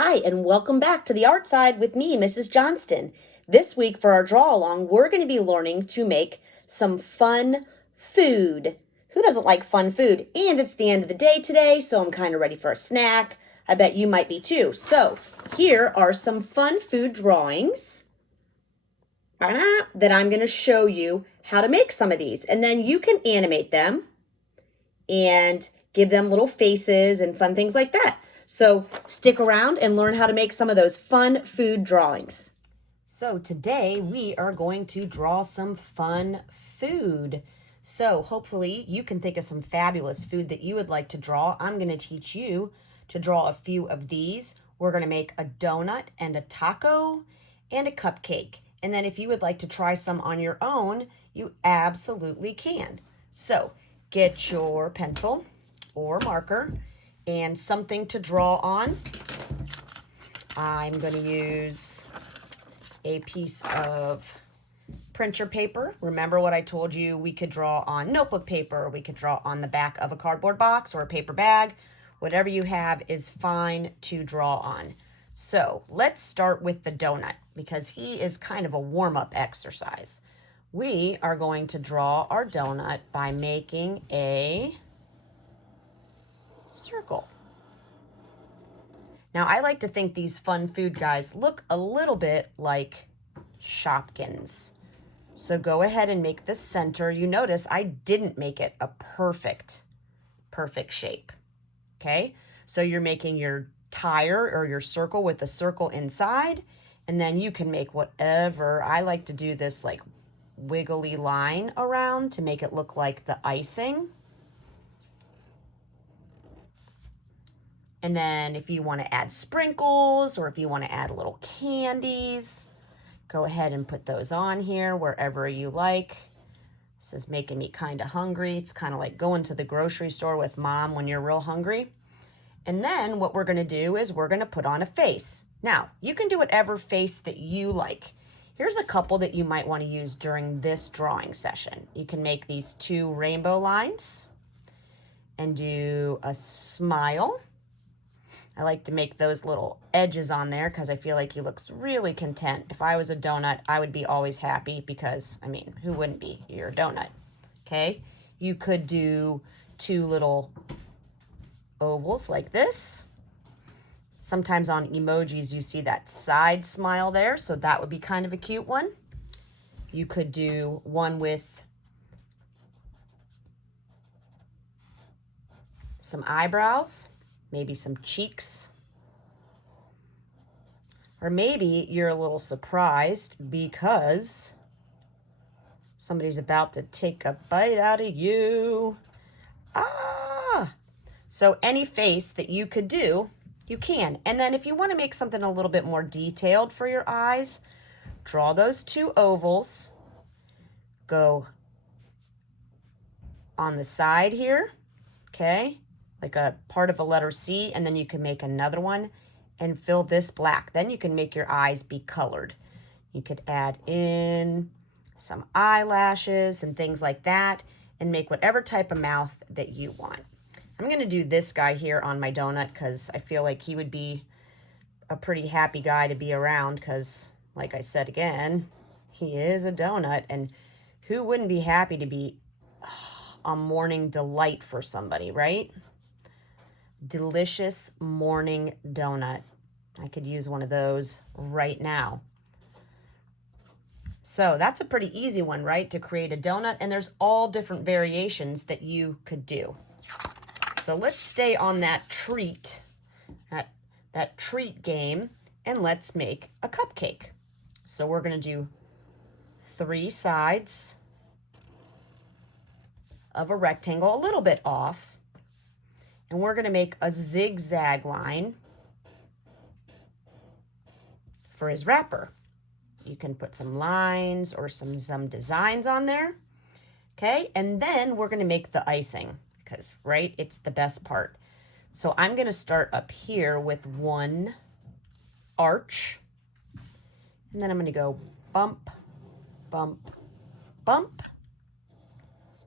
Hi, and welcome back to the Art Side with me, Mrs. Johnston. This week for our draw along, we're going to be learning to make some fun food. Who doesn't like fun food? And it's the end of the day today, so I'm kind of ready for a snack. I bet you might be too. So, here are some fun food drawings that I'm going to show you how to make some of these. And then you can animate them and give them little faces and fun things like that. So stick around and learn how to make some of those fun food drawings. So today we are going to draw some fun food. So hopefully you can think of some fabulous food that you would like to draw. I'm going to teach you to draw a few of these. We're going to make a donut and a taco and a cupcake. And then if you would like to try some on your own, you absolutely can. So get your pencil or marker and something to draw on. I'm going to use a piece of printer paper. Remember what I told you, we could draw on notebook paper, we could draw on the back of a cardboard box or a paper bag. Whatever you have is fine to draw on. So let's start with the donut because he is kind of a warm-up exercise. We are going to draw our donut by making a circle. Now, I like to think these fun food guys look a little bit like Shopkins. So go ahead and make the center. You notice I didn't make it a perfect shape. Okay, so you're making your tire or your circle with the circle inside, and then you can make whatever. I like to do this like wiggly line around to make it look like the icing. And then if you want to add sprinkles or if you want to add little candies, go ahead and put those on here wherever you like. This is making me kind of hungry. It's kind of like going to the grocery store with mom when you're real hungry. And then what we're going to do is we're going to put on a face. Now, you can do whatever face that you like. Here's a couple that you might want to use during this drawing session. You can make these two rainbow lines and do a smile. I like to make those little edges on there because I feel like he looks really content. If I was a donut, I would be always happy because, I mean, who wouldn't be? You're a donut, okay? You could do two little ovals like this. Sometimes on emojis you see that side smile there, so that would be kind of a cute one. You could do one with some eyebrows, maybe some cheeks. Or maybe you're a little surprised because somebody's about to take a bite out of you. So any face that you could do, you can. And then if you want to make something a little bit more detailed for your eyes, draw those two ovals, go on the side here, okay, like a part of a letter C, and then you can make another one and fill this black. Then you can make your eyes be colored. You could add in some eyelashes and things like that and make whatever type of mouth that you want. I'm going to do this guy here on my donut because I feel like he would be a pretty happy guy to be around because, like I said again, he is a donut, and who wouldn't be happy to be a morning delight for somebody, right? Delicious morning donut. I could use one of those right now. So that's a pretty easy one, right? To create a donut, and there's all different variations that you could do. So let's stay on that treat, that treat game, and let's make a cupcake. So we're going to do 3 sides of a rectangle, a little bit off, and we're going to make a zigzag line for his wrapper. You can put some lines or some designs on there, okay? And then we're going to make the icing because, right, it's the best part. So I'm going to start up here with one arch, and then I'm going to go bump, bump, bump,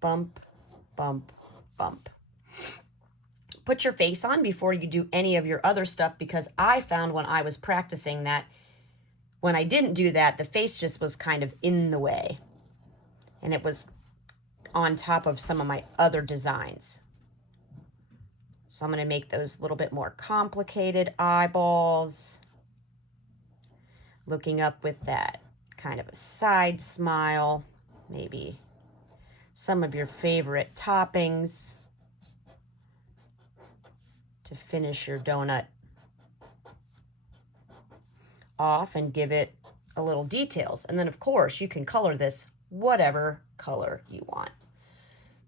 bump, bump, bump. put your face on before you do any of your other stuff, because I found when I was practicing that when I didn't do that, the face just was kind of in the way. And it was on top of some of my other designs. So I'm going to make those a little bit more complicated eyeballs. Looking up with that kind of a side smile. Maybe some of your favorite toppings to finish your donut off and give it a little details. And then of course you can color this whatever color you want.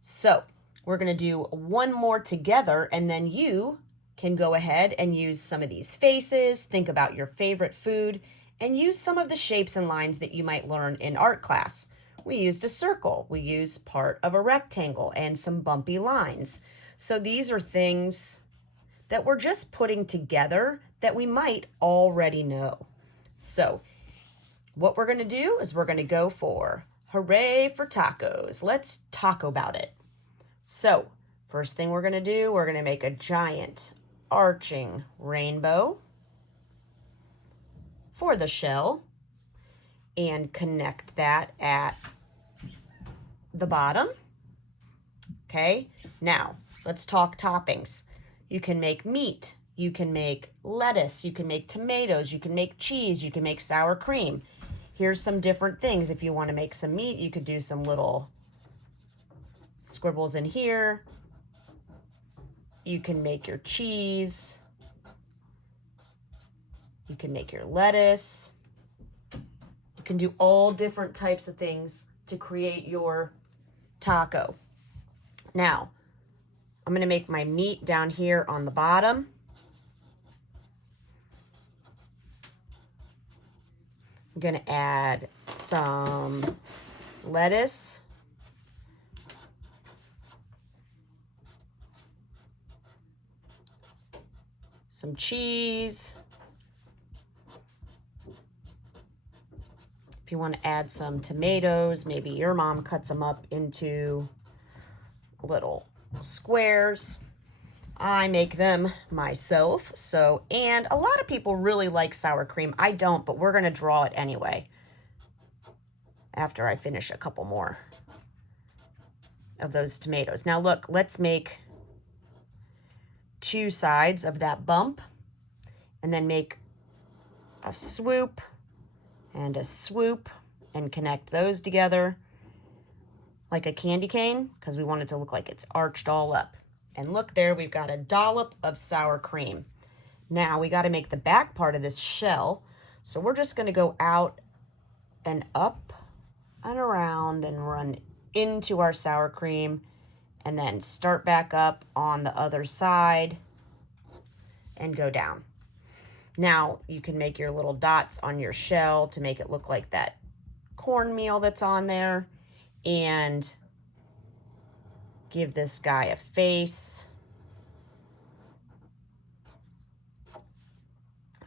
So we're going to do one more together, and then you can go ahead and use some of these faces, think about your favorite food, and use some of the shapes and lines that you might learn in art class. We used a circle, we used part of a rectangle, and some bumpy lines. So these are things that we're just putting together that we might already know. So what we're going to do is we're going to go for hooray for tacos. Let's talk about it. So first thing we're going to do, we're going to make a giant arching rainbow for the shell and connect that at the bottom. Okay, now let's talk toppings. You can make meat, you can make lettuce, you can make tomatoes, you can make cheese, you can make sour cream. Here's some different things. If you want to make some meat, you could do some little scribbles in here. You can make your cheese. You can make your lettuce. You can do all different types of things to create your taco. Now, I'm going to make my meat down here on the bottom. I'm going to add some lettuce. Some cheese. If you want to add some tomatoes, maybe your mom cuts them up into little squares. I make them myself. So, and a lot of people really like sour cream. I don't, but we're going to draw it anyway after I finish a couple more of those tomatoes. Now look, let's make two sides of that bump and then make a swoop and a swoop and connect those together like a candy cane, because we want it to look like it's arched all up. And look there, we've got a dollop of sour cream. Now we got to make the back part of this shell. So we're just going to go out and up and around and run into our sour cream, and then start back up on the other side and go down. Now you can make your little dots on your shell to make it look like that cornmeal that's on there, and give this guy a face.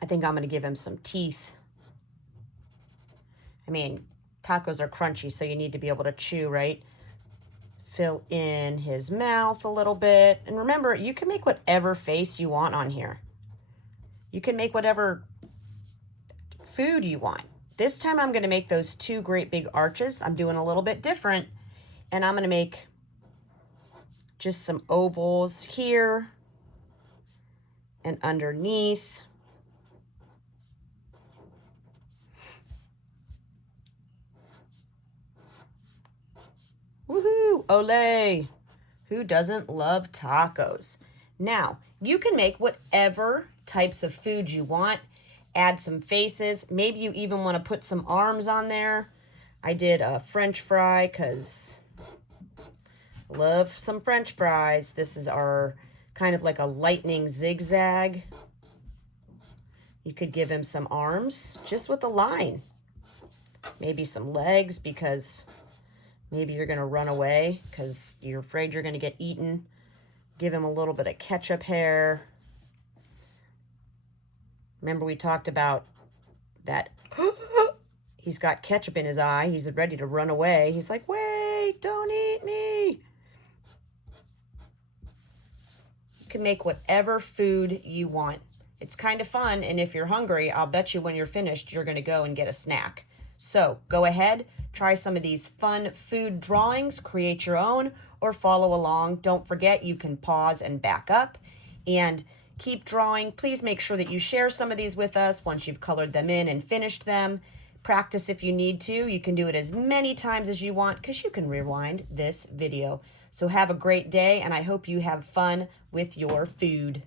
I think I'm going to give him some teeth. I mean, tacos are crunchy, so you need to be able to chew, right? Fill in his mouth a little bit. And remember, you can make whatever face you want on here. You can make whatever food you want. This time I'm going to make those two great big arches. I'm doing a little bit different, and I'm going to make just some ovals here and underneath. Woohoo! Olé! Who doesn't love tacos? Now, you can make whatever types of food you want. Add some faces. Maybe you even want to put some arms on there. I did a French fry because I love some French fries. This is our kind of like a lightning zigzag. You could give him some arms just with a line. Maybe some legs, because maybe you're going to run away because you're afraid you're going to get eaten. Give him a little bit of ketchup hair. Remember we talked about that. He's got ketchup in his eye. He's ready to run away. He's like, wait, don't eat me. can make whatever food you want. It's kind of fun, and if you're hungry, I'll bet you when you're finished, you're gonna go and get a snack. So go ahead, try some of these fun food drawings, create your own, or follow along. Don't forget, you can pause and back up and keep drawing. Please make sure that you share some of these with us once you've colored them in and finished them. Practice if you need to. You can do it as many times as you want because you can rewind this video. So have a great day, and I hope you have fun with your food.